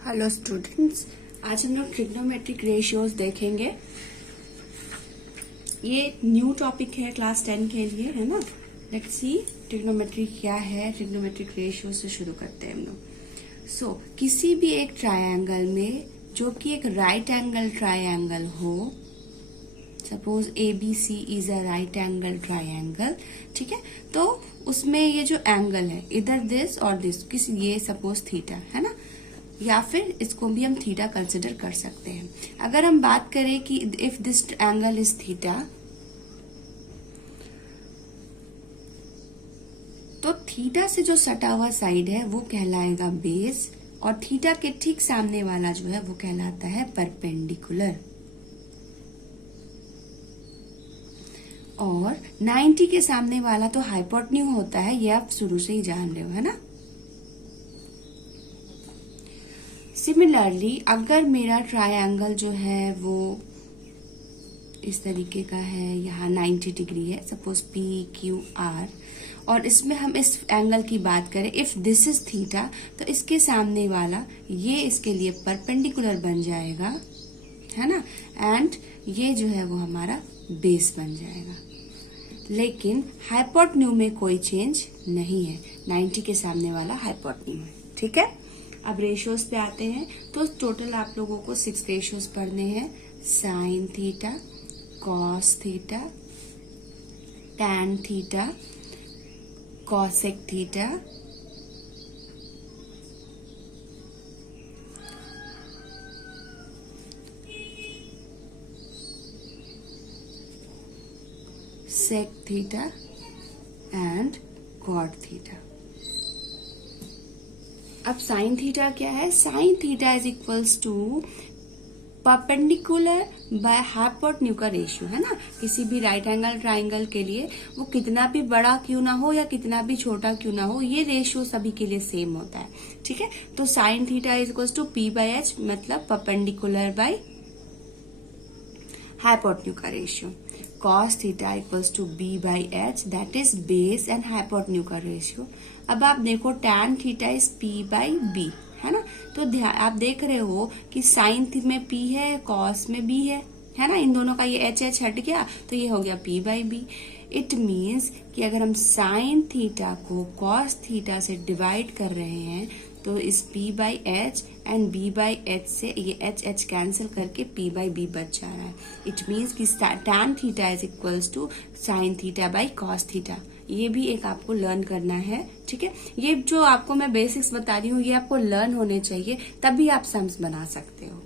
Hello students, आज हम लोग ट्रिग्नोमेट्रिक रेशियोज देखेंगे। ये न्यू टॉपिक है क्लास 10 के लिए, है ना। लेट्स सी ट्रिग्नोमेट्रिक क्या है। ट्रिग्नोमेट्रिक रेशियो से शुरू करते हैं हम लोग। किसी भी एक ट्रायंगल में जो कि एक राइट एंगल ट्रायंगल हो, suppose ABC is a right angle triangle, ठीक है। तो उसमें ये जो एंगल है इधर दिस और दिस, किसी ये सपोज थीटा है ना, या फिर इसको भी हम थीटा कंसिडर कर सकते हैं। अगर हम बात करें कि if this angle is theta, तो थीटा से जो सटा हुआ साइड है वो कहलाएगा बेस, और थीटा के ठीक सामने वाला जो है वो कहलाता है परपेंडिकुलर। और 90 के सामने वाला तो हाइपोटेन्यूज होता है, ये आप शुरू से ही जान रहे हो, है ना। सिमिलरली अगर मेरा ट्रायंगल जो है वो इस तरीके का है, यहाँ 90 डिग्री है, सपोज PQR, और इसमें हम इस एंगल की बात करें, इफ दिस इज थीटा, तो इसके सामने वाला ये इसके लिए परपेंडिकुलर बन जाएगा, है ना। एंड ये जो है वो हमारा बेस बन जाएगा। लेकिन हाइपोटेन्यूज में कोई चेंज नहीं है, 90 के सामने वाला हाइपोटेन्यूज है, ठीक है। अब रेशियोज पे आते हैं, तो टोटल आप लोगों को 6 रेशियोज पढ़ने हैं। Sine theta, cos theta, tan theta, cosec theta, sec theta and cot theta. अब साइन थीटा क्या है? Sine theta is equals to perpendicular by hypotenuse का रेशियो, है ना। किसी भी राइट एंगल ट्राइंगल के लिए वो कितना भी बड़ा क्यों ना हो या कितना भी छोटा क्यों ना हो, ये रेशियो सभी के लिए सेम होता है, ठीक है। तो sine theta is equals to P/H, मतलब परपेंडिकुलर बाय हाइपोटेन्यूज का ratio. Cos theta equals to B/H, that is base and hypotenuse का रेशियो। अब आप देखो टैन थीटा इज P/B, है ना। तो आप देख रहे हो कि साइन में P है, कॉस में B है ना। इन दोनों का ये H हट गया, तो ये हो गया P/B। इट मीन्स कि अगर हम साइन थीटा को कॉस थीटा से डिवाइड कर रहे हैं, तो इस P/H एंड B/H से ये H कैंसिल करके P/B बच जा रहा है। इट मीन्स कि tan theta is equals to sine theta by cos theta. ये भी एक आपको लर्न करना है, ठीक है। ये जो आपको मैं बेसिक्स बता रही हूँ ये आपको लर्न होने चाहिए, तभी आप सम्स बना सकते हो।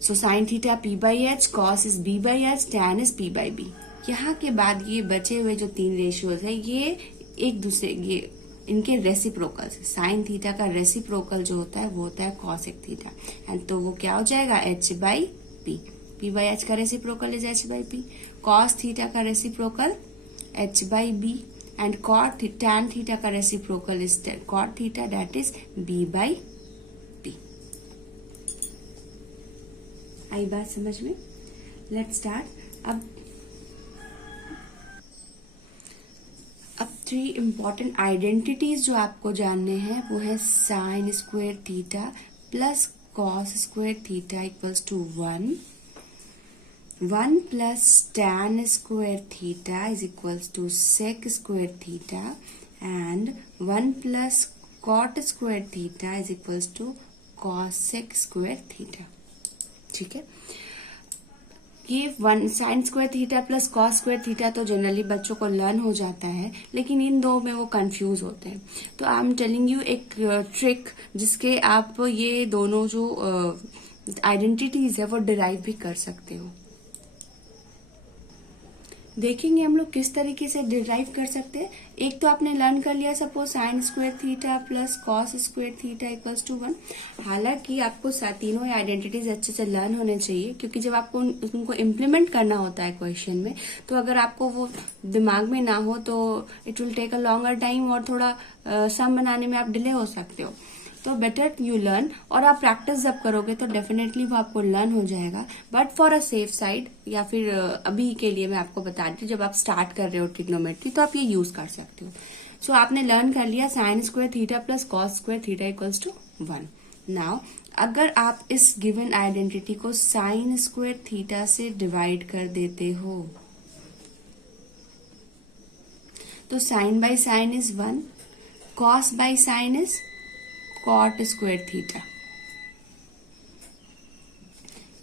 So sine theta P/H, cos is B/H, tan is P/B। यहाँ के बाद ये बचे हुए जो 3 रेशियोज है, ये एक दूसरे ये इनके रेसिप्रोकल है। साइन थीटा का रेसिप्रोकल जो होता है वो होता है कॉसेक थीटा, एंड तो वो क्या हो जाएगा H/P। P/H का reciprocal is H/P। Cos theta का reciprocal H/B, and cot tan theta का reciprocal is cot theta, that is B/P। आई बात समझ में? Let's start. अब 3 इम्पॉर्टेंट आइडेंटिटीज जो आपको जानने हैं वो है sine square theta plus cos square theta equals to 1 plus tan square theta is equals to sec square theta, and 1 plus cot square theta is equals to cosec square theta, ठीक है। ये 1 sine square theta plus cos square theta तो generally बच्चों को learn हो जाता है, लेकिन इन दो में वो कंफ्यूज होते हैं। तो आई एम टेलिंग यू एक ट्रिक जिसके आप ये दोनों जो आइडेंटिटीज है वो डिराइव भी कर सकते हो। देखेंगे हम लोग किस तरीके से डिराइव कर सकते हैं। एक तो आपने लर्न कर लिया, suppose sine square theta plus cos square theta equals to 1। हालांकि आपको तीनों आइडेंटिटीज अच्छे से लर्न होने चाहिए, क्योंकि जब आपको उनको इम्प्लीमेंट करना होता है क्वेश्चन में, तो अगर आपको वो दिमाग में ना हो तो it will take a longer time, और थोड़ा सम बनाने में आप डिले हो सकते हो। तो बेटर यू लर्न, और आप प्रैक्टिस जब करोगे तो डेफिनेटली वो आपको लर्न हो जाएगा। But for a safe side, या फिर अभी के लिए मैं आपको बता रही हूँ, जब आप स्टार्ट कर रहे हो ट्रिग्नोमेट्री तो आप ये यूज कर सकते हो। सो आपने लर्न कर लिया sine square theta plus cos square theta equals to 1। Now अगर आप इस गिवन आइडेंटिटी को साइन स्क्वायर थीटा से डिवाइड कर देते हो तो sine by sine is 1, cos by sine is cot square theta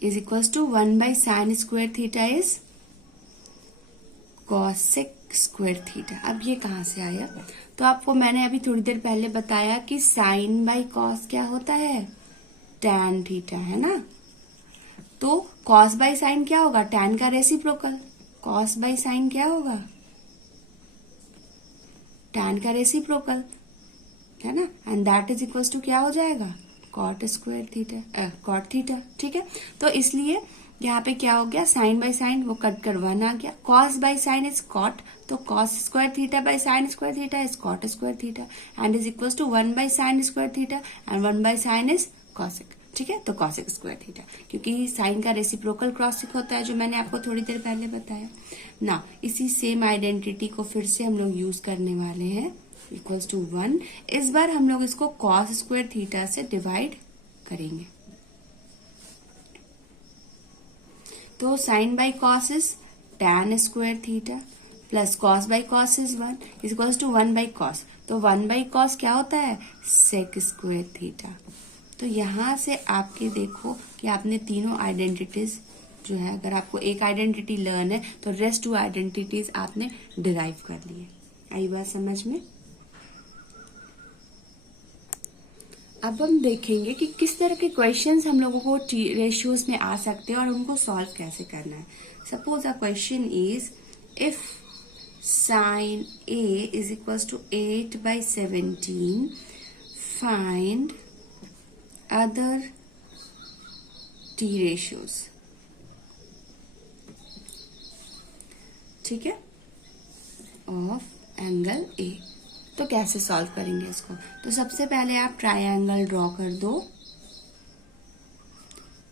is equals to 1 by sine square theta is cosec square theta. अब ये कहां से आया? तो आपको मैंने अभी थोड़ी देर पहले बताया कि साइन बाई कॉस क्या होता है? टैन थीटा, है ना। तो कॉस बाई साइन क्या होगा? टैन का रेसिप्रोकल। कॉस बाई साइन क्या होगा? टैन का रेसिप्रोकल, है ना। And that is equals to क्या हो जाएगा? Cot square theta, cot theta. ठीक है, तो इसलिए यहाँ पे क्या हो गया? साइन बाई साइन वो कट कर 1 आ गया। Cos by sine is cot, तो cos square theta by sine square theta is cot square theta and is equals to 1 by sine square theta and 1 by sine is cosec. ठीक है, तो cosec square theta, क्योंकि sign का reciprocal क्रॉसिक होता है, जो मैंने आपको थोड़ी देर पहले बताया ना। इसी सेम आइडेंटिटी को फिर से हम लोग यूज करने वाले हैं, इक्वल्स टू 1। इस बार हम लोग इसको कॉस स्क्वायर थीटा से डिवाइड करेंगे। तो sine by cos is tan square theta plus cos by cos is 1 is equals to 1 by cos. तो 1 बाई कॉस क्या होता है? Sec square theta. तो यहां से आपके देखो कि आपने तीनों आइडेंटिटीज जो है, अगर आपको एक आइडेंटिटी लर्न है तो रेस्ट 2 आइडेंटिटीज आपने डिराइव कर लिए। आई बात समझ में? अब हम देखेंगे कि किस तरह के क्वेश्चंस हम लोगों को रेशियोज में आ सकते हैं और उनको सॉल्व कैसे करना है। Suppose a question is if sine A is equals to 8 by 17, find other T ratios. ठीक है, ऑफ एंगल ए। तो कैसे सॉल्व करेंगे इसको? तो सबसे पहले आप ट्रायंगल ड्रॉ कर दो।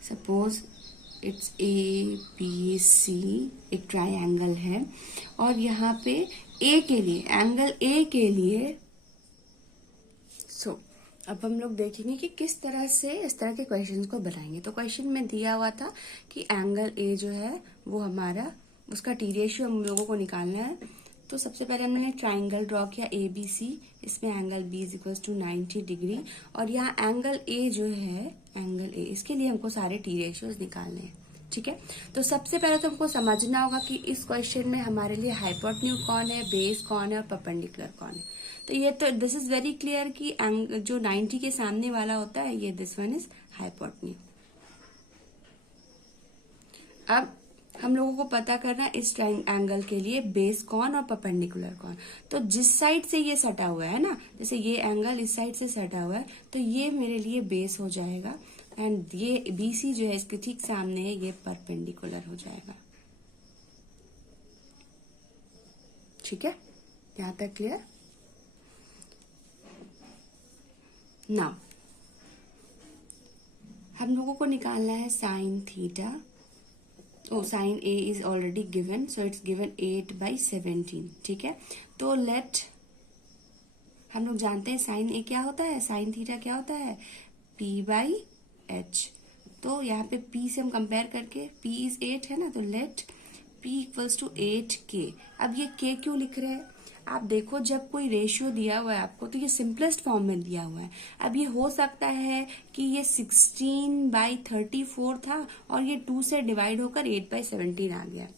Suppose it's A B C, एक ट्रायंगल है और यहाँ पे ए के लिए, एंगल ए के लिए अब हम लोग देखेंगे कि किस तरह से इस तरह के क्वेश्चंस को बनाएंगे। तो क्वेश्चन में दिया हुआ था कि एंगल ए जो है वो हमारा, उसका टी रेशियो हम लोगों को निकालना है। तो सबसे पहले हमने ट्राइंगल ड्रॉ किया ए बी सी, इसमें angle B is equal to 90 degree और यहाँ एंगल ए जो है, एंगल ए, इसके लिए हमको सारे टी रेशियोज निकालने हैं। ठीक है, तो सबसे पहले तो हमको समझना होगा कि इस क्वेश्चन में हमारे लिए हाइपोटेन्यूज कौन है, बेस कौन है और परपेंडिकुलर कौन है। तो ये तो दिस इज वेरी क्लियर कि जो 90 के सामने वाला होता है ये दिस वन इज हाइपोटेन्यूज। अब हम लोगों को पता करना है इस एंगल के लिए बेस कौन और परपेंडिकुलर कौन। तो जिस साइड से ये सटा हुआ है ना, जैसे ये एंगल इस साइड से सटा हुआ है तो ये मेरे लिए बेस हो जाएगा एंड ये बीसी जो है इसके ठीक सामने है, ये परपेंडिकुलर हो जाएगा। ठीक है, यहां तक क्लियर? नाउ हम लोगों को निकालना है sine theta. Sine A is already given, so it's given 8 by 17। ठीक है, तो लेट हम लोग जानते हैं साइन ए क्या होता है, साइन थीटा क्या होता है, P बाई एच। तो यहाँ पे P से हम कंपेयर करके, P इज 8 है ना, तो late P equals to 8K। अब ये K क्यों लिख रहे हैं? आप देखो जब कोई रेशियो दिया हुआ है आपको तो ये सिंपलेस्ट फॉर्म में दिया हुआ है। अब ये हो सकता है कि ये 16 बाई 34 था और ये 2 से डिवाइड होकर 8 बाई 17 आ गया।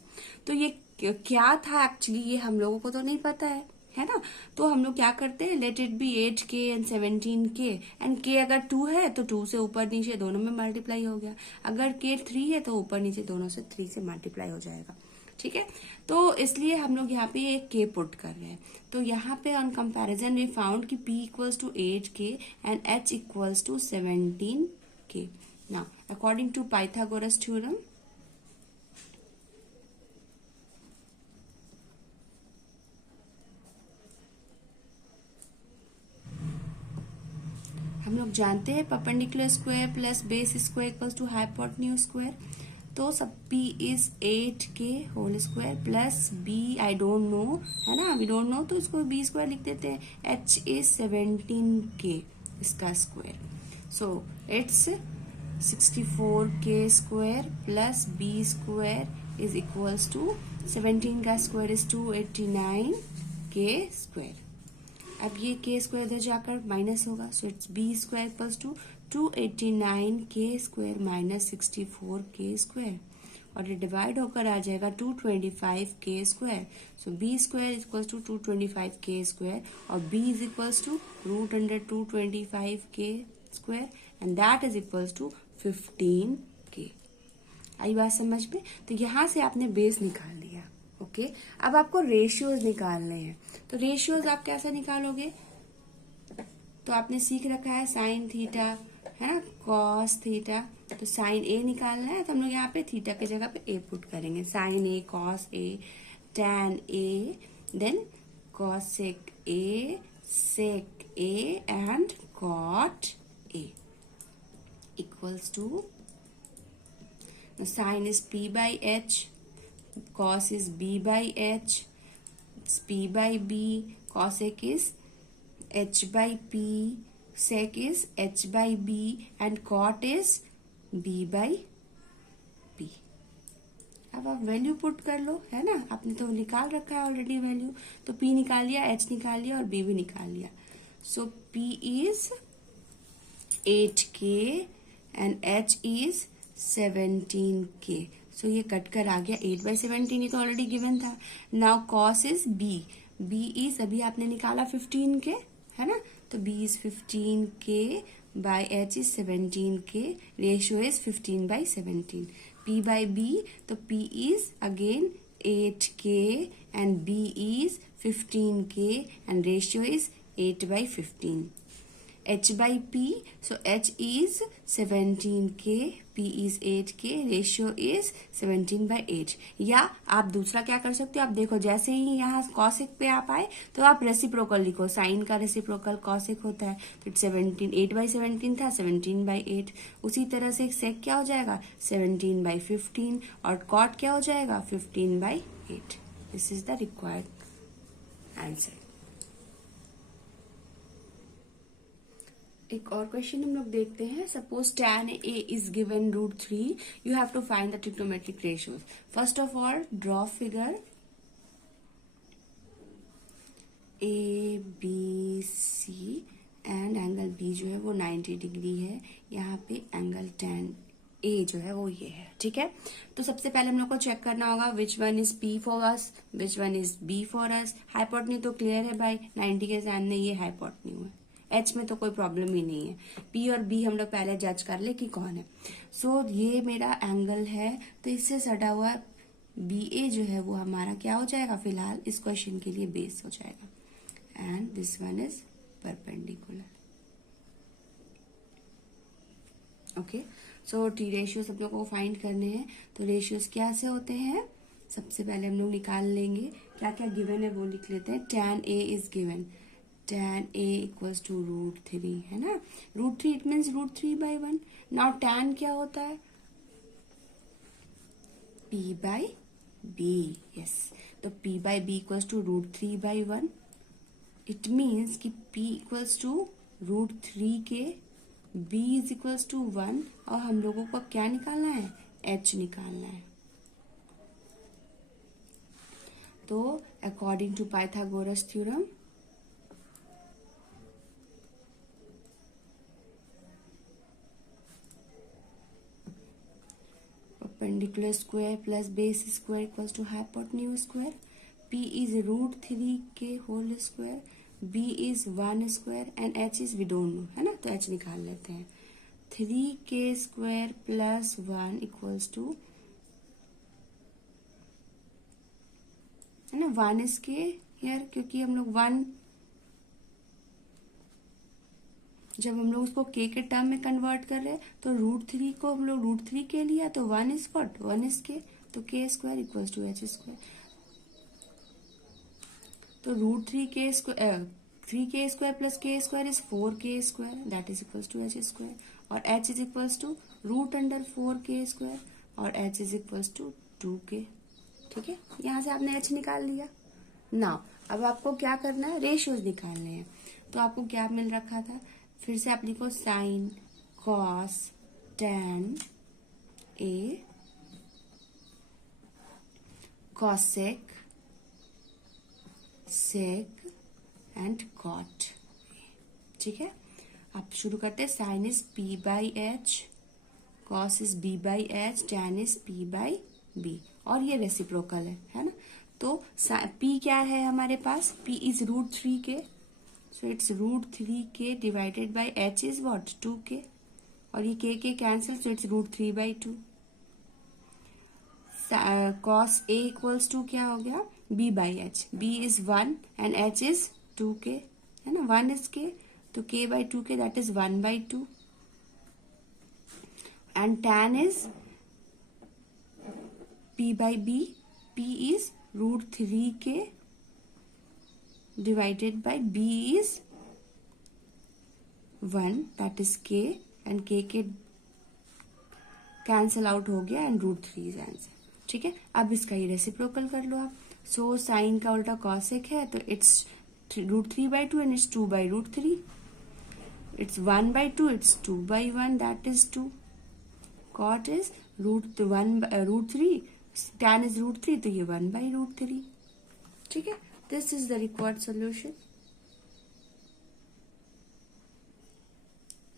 तो ये क्या था एक्चुअली, ये हम लोगों को तो नहीं पता है ना। तो हम लोग क्या करते हैं, let it be 8K and 17K and K अगर 2 है तो 2 से ऊपर नीचे दोनों में मल्टीप्लाई हो गया, अगर K 3 है तो ऊपर नीचे दोनों से 3 से मल्टीप्लाई हो जाएगा। ठीक है, तो इसलिए हम लोग यहाँ पे एक K पुट कर रहे हैं। तो यहाँ पे ऑन कंपैरिजन वी फाउंड कि P equals to 8K and H equals to 17K। Now according to Pythagoras theorem, हम लोग जानते हैं perpendicular square plus base square equals to hypotenuse square. तो सब P is 8K whole square plus B I don't know, है ना, we don't know तो इसको B स्क्वायर लिख देते हैं। H इज 17K इसका square. So it's 64k square plus b square is equals to 17 का स्क्वायर इज 289k स्क्वायर. अब ये k स्क्वायर इधर जाकर माइनस होगा, so it's b square equals to 289k square minus 64k square, और ये divide होकर आ जाएगा 225k square. So b square equals to 225k square और b is equals to root under 225k square and that is equals to 15k. आई बात समझ में? तो यहाँ से आपने बेस निकाल लिया. ओके, अब आपको रेशियोज निकालने हैं. तो रेशियोज आप कैसे निकालोगे? तो आपने सीख रखा है साइन थीटा, है ना, कॉस थीटा. तो साइन ए निकालना है तो हम लोग यहाँ पे थीटा की जगह पे ए पुट करेंगे. Sine A, cos A, tan A, then cosec A, sec A and cot A equals to, sine is p by h, cos is b by h, it's p by b, cosec is h by p, sec is h by b and cot is b by p. अब आप value put कर लो, है ना, आपने तो निकाल रखा है ऑलरेडी वैल्यू. तो p निकाल लिया, h निकाल लिया और b भी निकाल लिया. सो p is 8k and h is 17k. सो ये कट कर आ गया 8/17, ये तो ऑलरेडी गिवन था. Now cos is b, b is अभी आपने निकाला 15k, है ना, तो b is 15k by h is 17k, ratio is 15/17. p by b, तो p is again 8k and b is 15k and ratio is 8/15. h by p, so h is 17k, p is 8k, ratio is 17/8. या आप दूसरा क्या कर सकते हो, आप देखो जैसे ही यहाँ कॉसेक पे आप आए तो आप रेसिप्रोकल लिखो. साइन का रेसिप्रोकल कॉसेक होता है, तो 8/17 था, 17/8. उसी तरह से सेक क्या हो जाएगा, 17/15 और कॉट क्या हो जाएगा, 15/8. This is the required answer. एक और क्वेश्चन हम लोग देखते हैं. Suppose tan a is given √3. You have to find the trigonometric ratios. First of all draw figure A B C and angle B जो है वो 90 डिग्री है. यहाँ पे एंगल tan ए जो है वो ये है. ठीक है, तो सबसे पहले हम लोग को चेक करना होगा which one is P for us, which one is B for us. Hypotenuse तो क्लियर है भाई, 90 के सामने ये हाइपोटेन्यू है. एच में तो कोई प्रॉब्लम ही नहीं है. पी और बी हम लोग पहले जज कर ले कि कौन है. सो ये मेरा एंगल है, तो इससे सटा हुआ बी ए जो है वो हमारा क्या हो जाएगा, फिलहाल इस क्वेश्चन के लिए बेस हो जाएगा. And this one is perpendicular. Okay, so T ratios हम लोग को फाइंड करने हैं. तो रेशियोज क्या से होते हैं, सबसे पहले हम लोग निकाल लेंगे. क्या क्या गिवन है वो लिख लेते हैं. tan a is given, tan a equals to √3, है ना. √3 इट मीन्स √3/1. नाउ tan क्या होता है, p by b. यस, तो p by b equals to √3/1. It means कि p इक्वल्स टू √3 के, b इज इक्वल्स टू 1 और हम लोगों को क्या निकालना है, h निकालना है. तो according to Pythagoras theorem, perpendicular square plus base square equals to hypotenuse square. P is √3 के whole square, B is 1 square and H is we don't know, है ना, तो H निकाल लेते हैं. 3k square plus 1 equals to, है ना, 1 is k here, क्योंकि हम लोग 1 जब हम लोग उसको k के टर्म में कन्वर्ट कर रहे हैं तो √3 को हम लोग √3 के लिया, तो 1 इज व्हाट, 1 इज k, तो k square equals to h square. तो √3k square, 3k square plus k square is 4k square, that is equals to h square. और h is equals to √4k square और h is equals to 2k. ठीक है, यहाँ से आपने h निकाल लिया. नाउ अब आपको क्या करना है, रेशियोज निकालने हैं. तो आपको क्या मिल रखा था, फिर से आप लिखो sine cos tan A cosec sec and cot। ठीक है, अब शुरू करते हैं। Sine is p by H, cos is b by H, tan is p by b, और ये रेसिप्रोकल है ना। तो p क्या है हमारे पास, p इज √3 के, सो इट्स √3 के divided by h is what 2k, और ये k cancel, so it's √3 by 2। cos a equals to क्या हो गया, b by H, b is 1 and h is 2k, है ना, 1 इज k, तो k by 2k that is 1 by 2, and tan is p by b, p is √3k divided by b is 1 that is k, and k cancel out हो गया and √3 is answer. ठीक है, अब इसका ही reciprocal कर लो आप। So sine का उल्टा कॉसेक है, तो it's √3 by 2 and it's 2 by √3, it's 1 by 2, it's 2 by 1 that is 2, cot is √3, tan is √3, तो ये 1 बाई √3। ठीक है, this is the required solution.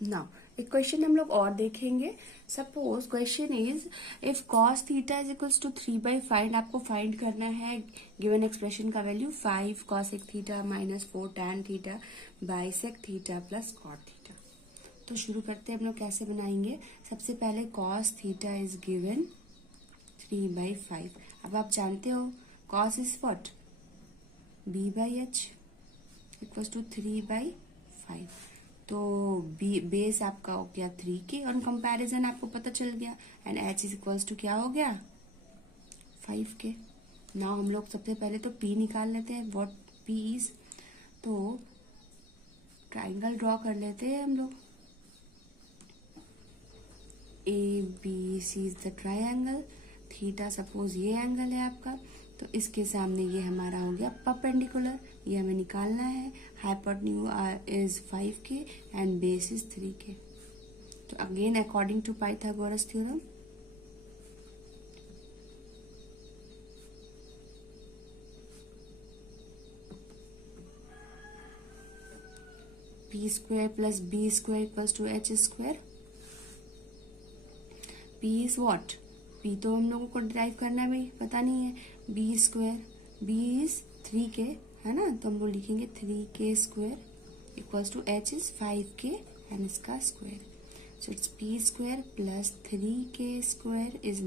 Now एक क्वेश्चन हम लोग और देखेंगे। Suppose question is if cos theta is equals to 3/5, आपको फाइंड करना है गिवन एक्सप्रेशन का value 5 cosec theta minus 4 tan theta by sec theta plus cot theta. तो शुरू करते हैं हम लोग, कैसे बनाएंगे। सबसे पहले cos थीटा इज गिवन 3/5। अब आप जानते हो cos is what, b by H equals to 3/5, तो बेस आपका हो गया 3k, और कंपैरिजन आपको पता चल गया, and h is equals to क्या हो गया 5k। नाउ हम लोग सबसे पहले तो p निकाल लेते हैं, व्हाट p इज, तो ट्राइंगल ड्रॉ कर लेते हैं हम लोग। ABC is the triangle, theta suppose ये एंगल है आपका, तो इसके सामने ये हमारा हो गया परपेंडिकुलर, ये हमें निकालना है। Hypotenuse is 5k and base is 3k। तो again according to Pythagoras theorem, p square plus b square equals to h square. p is what, p तो हम लोगों को डिराइव करना है भाई, पता नहीं है, b square, b is 3k है ना, तो हम लोग लिखेंगे 3k square equals to h is 5k and इसका square, so it's p square plus 3k square is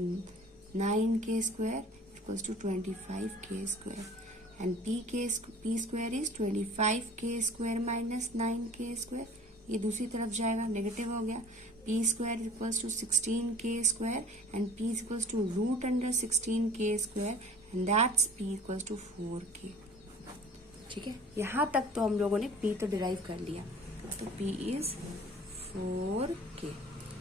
9k square equals to 25k square, and p square is 25k square minus 9k square, ये दूसरी तरफ जाएगा, negative हो गया। p square equals to 16k square and p equals to √16k square and that's p equals to 4k। ठीक है, यहाँ तक तो हम लोगों ने p तो डिराइव कर लिया, तो p इज 4k।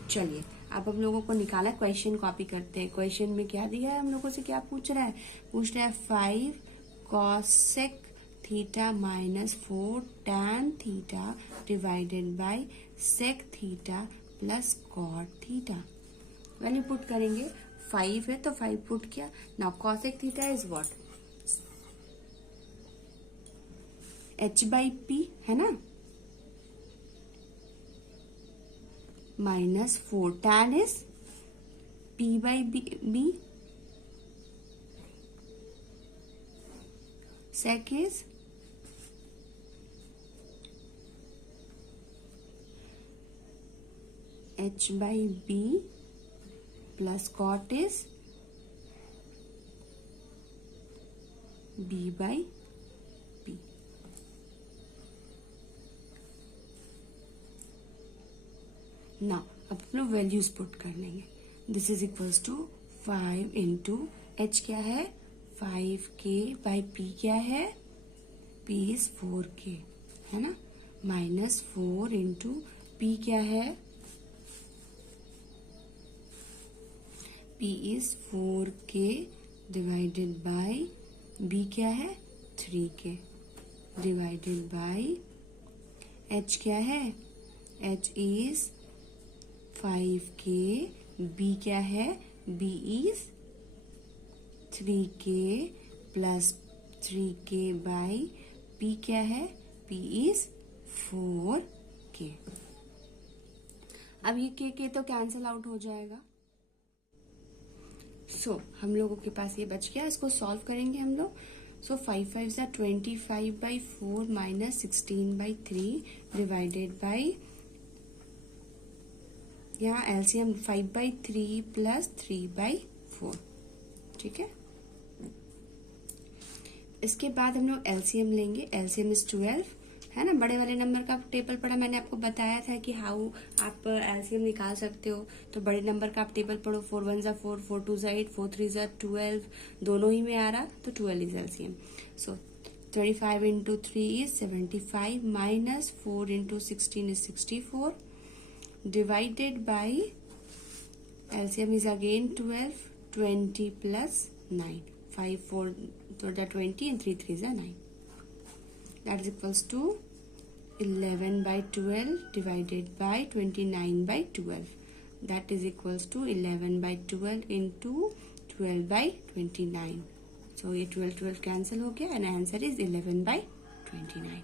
चलिए अब हम लोगों को निकाला, क्वेश्चन कॉपी करते हैं। क्वेश्चन में क्या दिया है, हम लोगों से क्या पूछ रहा है, पूछ रहा है 5 cosec theta minus 4 tan theta divided by sec theta plus cot theta. Value put करेंगे, 5 है तो 5 पुट किया। Now cosec theta is what, h by p है ना, minus 4 tan is p by b, sec is h by b plus cot is b by b। Now अब हम लोग values put कर लेंगे। This is equals to 5 into H क्या है 5k by p क्या है p इज 4k है ना, माइनस 4 इंटू p क्या है p is 4k divided by b क्या है 3k डिवाइडेड बाई h क्या है h इज 5k, b क्या है, b is 3k plus 3k by p क्या है, p is 4k। अब ये k तो कैंसिल आउट हो जाएगा। हम लोगों के पास ये बच गया, इसको सॉल्व करेंगे हम लोग। 5 5 25/4 माइनस 16/3 डिवाइडेड बाई, यहाँ एलसीएम 5/3 प्लस 3/4, ठीक है। इसके बाद हम लोग एलसीएम लेंगे, एलसीएम इज 12, है ना। बड़े वाले नंबर का टेबल पढ़ा, मैंने आपको बताया था कि हाउ आप एलसीएम निकाल सकते हो। तो बड़े नंबर का आप टेबल पढ़ो, 4 1 ज़ा 4, 4 2 ज़ा 8, 4 3 ज़ा 12, दोनों ही में आ रहा, तो 12 is LCM. 25 into 3 is 75 minus 4 into 16 is 64 divided by LCM is again 12, 20 plus 9, 5 4 तो 20 and 3 3 is 9. That is equals to 11/12 divided by 29/12. That is equals to 11/12 into 12/29. So ये 12 12 cancel हो गया and answer is 11/29.